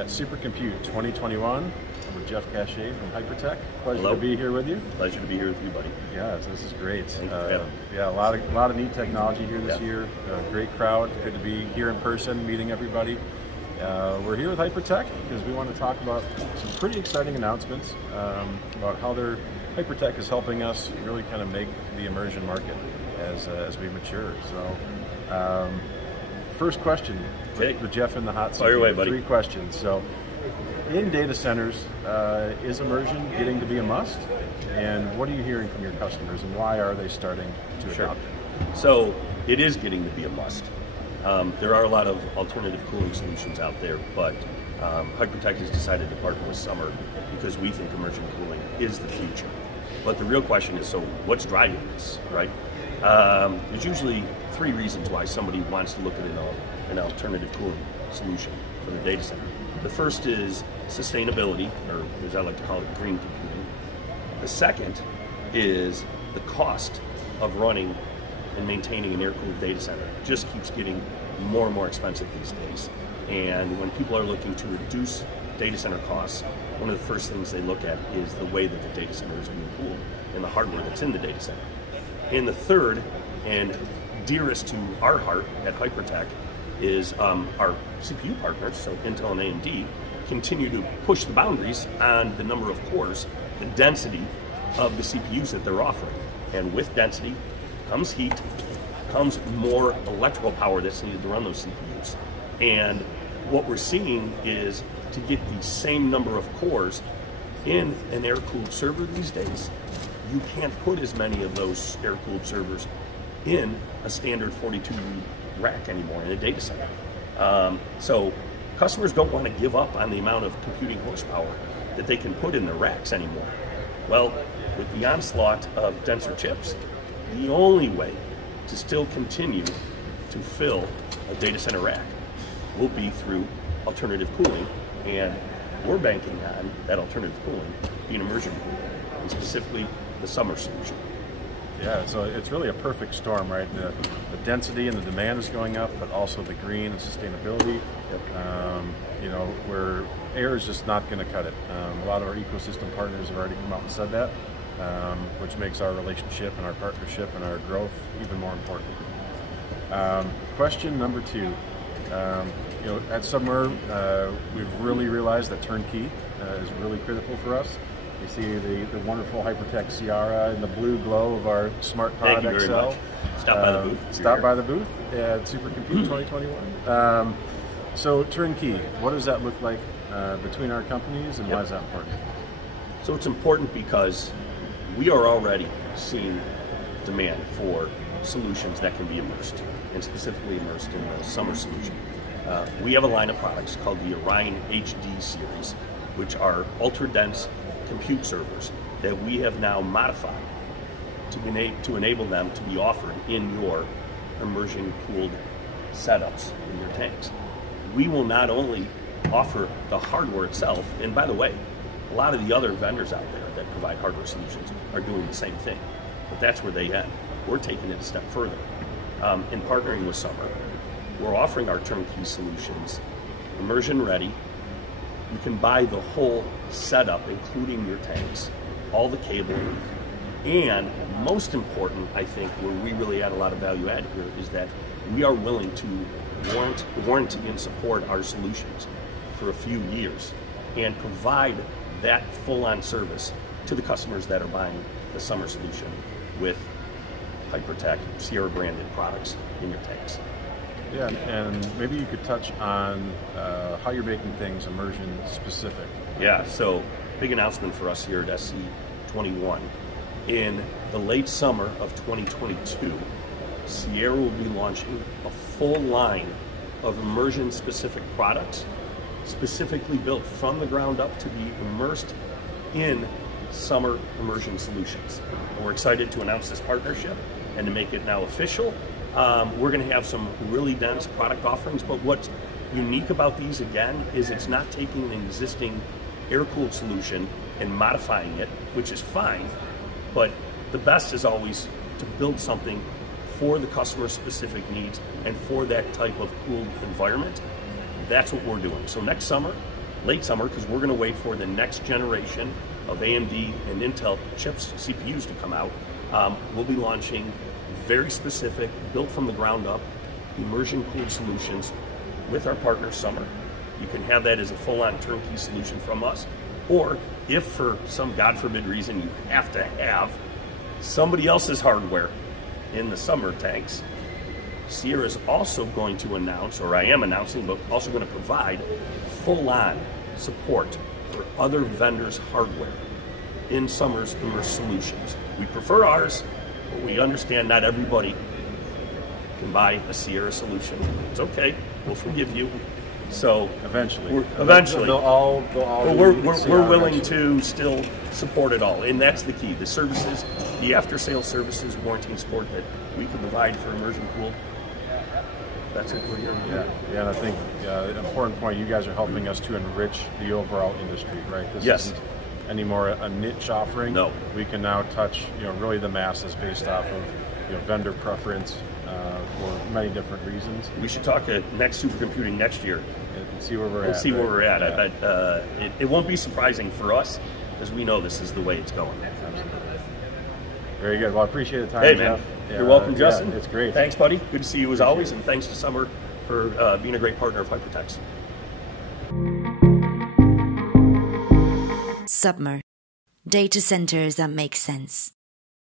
at Supercompute 2021. I'm with Jeff Cachat from Hypertec. Pleasure Hello. to be here with you. Pleasure to be here with you, buddy. Yeah, this is great. Yeah, a lot of neat technology here this year. Great crowd. Good to be here in person, meeting everybody. We're here with Hypertec because we want to talk about some pretty exciting announcements about how Hypertec is helping us really kind of make the immersion market as we mature. So, first question, with Jeff in the hot seat. Fire away, buddy. 3 questions. So, in data centers, is immersion getting to be a must? And what are you hearing from your customers, and why are they starting to adopt it? So, it is getting to be a must. There are a lot of alternative cooling solutions out there, but Hypertec has decided to partner with Submer because we think immersion cooling is the future. But the real question is, so what's driving this, right? There's usually 3 reasons why somebody wants to look at an alternative cooling solution for the data center. The first is sustainability, or as I like to call it, green computing. The second is the cost of running and maintaining an air-cooled data center. It just keeps getting more and more expensive these days. And when people are looking to reduce data center costs, one of the first things they look at is the way that the data center is being cooled and the hardware that's in the data center. And the third, and dearest to our heart at Hypertec, is our CPU partners, so Intel and AMD, continue to push the boundaries on the number of cores, the density of the CPUs that they're offering. And with density comes heat, comes more electrical power that's needed to run those CPUs. And what we're seeing is to get the same number of cores in an air-cooled server these days, you can't put as many of those air-cooled servers in a standard 42 rack anymore in a data center. So customers don't want to give up on the amount of computing horsepower that they can put in their racks anymore. Well, with the onslaught of denser chips, the only way to still continue to fill a data center rack will be through alternative cooling, and we're banking on that alternative cooling being immersion cooling, and specifically the Submer solution. Yeah, so it's really a perfect storm, right? The density and the demand is going up, but also the green and sustainability. You know, where air is just not going to cut it. A lot of our ecosystem partners have already come out and said that, which makes our relationship and our partnership and our growth even more important. Question number 2. You know, at Submer, we've really realized that turnkey is really critical for us. You see the wonderful Hypertec Sierra in the blue glow of our Smart Pod Thank you XL. very much. Stop by the booth. Stop by the booth at Supercompute 2021. So turnkey, what does that look like between our companies, and why is that important? So it's important because we are already seeing demand for solutions that can be immersed, and specifically immersed in the Submer solution. We have a line of products called the Orion HD series, which are ultra-dense compute servers that we have now modified to enable them to be offered in your immersion-cooled setups in your tanks. We will not only offer the hardware itself, and by the way, a lot of the other vendors out there that provide hardware solutions are doing the same thing, but that's where they end. We're taking it a step further. In partnering with Submer, we're offering our turnkey solutions immersion ready. You can buy the whole setup, including your tanks, all the cabling, and most important, I think, where we really add a lot of value add here is that we are willing to warranty and support our solutions for a few years and provide that full-on service to the customers that are buying the Submer solution with Hypertec Sierra branded products in your tanks. Yeah, and maybe you could touch on how you're making things immersion specific. Yeah, so big announcement for us here at SC21. In the late summer of 2022, Sierra will be launching a full line of immersion specific products specifically built from the ground up to be immersed in Submer immersion solutions. And we're excited to announce this partnership and to make it now official. We're going to have some really dense product offerings, but what's unique about these, again, is it's not taking an existing air-cooled solution and modifying it, which is fine, but the best is always to build something for the customer's specific needs and for that type of cooled environment. That's what we're doing. So next summer, late summer, because we're going to wait for the next generation of AMD and Intel chips, CPUs to come out. We'll be launching very specific, built from the ground up, immersion cooled solutions with our partner Submer. You can have that as a full-on turnkey solution from us, or if for some God forbid reason you have to have somebody else's hardware in the Submer tanks, Sierra is also going to announce, or I am announcing, but also going to provide full-on support for other vendors' hardware in Submer's immersed solutions. We prefer ours, but we understand not everybody can buy a Sierra solution. It's okay, we'll forgive you. So eventually, they'll all we're willing eventually. to still support it all, and that's the key. The services, the after-sales services, warranty and support that we can provide for immersion cooled. That's what we're here to do. Yeah, and I think an important point, you guys are helping us to enrich the overall industry, right? This Yes. isn't anymore a niche offering. No. We can now touch, really the masses based off of, vendor preference for many different reasons. We should talk at next Supercomputing next year. And see where we're We'll at. see where we're at. Yeah. I bet it won't be surprising for us, because we know this is the way it's going. Absolutely. Very good. Well, I appreciate the time, Hey, man. Jeff. You're welcome, Justin. Yeah, it's great. Thanks, buddy. Good to see you as always, and thanks to Submer for being a great partner of Hypertec's. Submer. Data centers that make sense.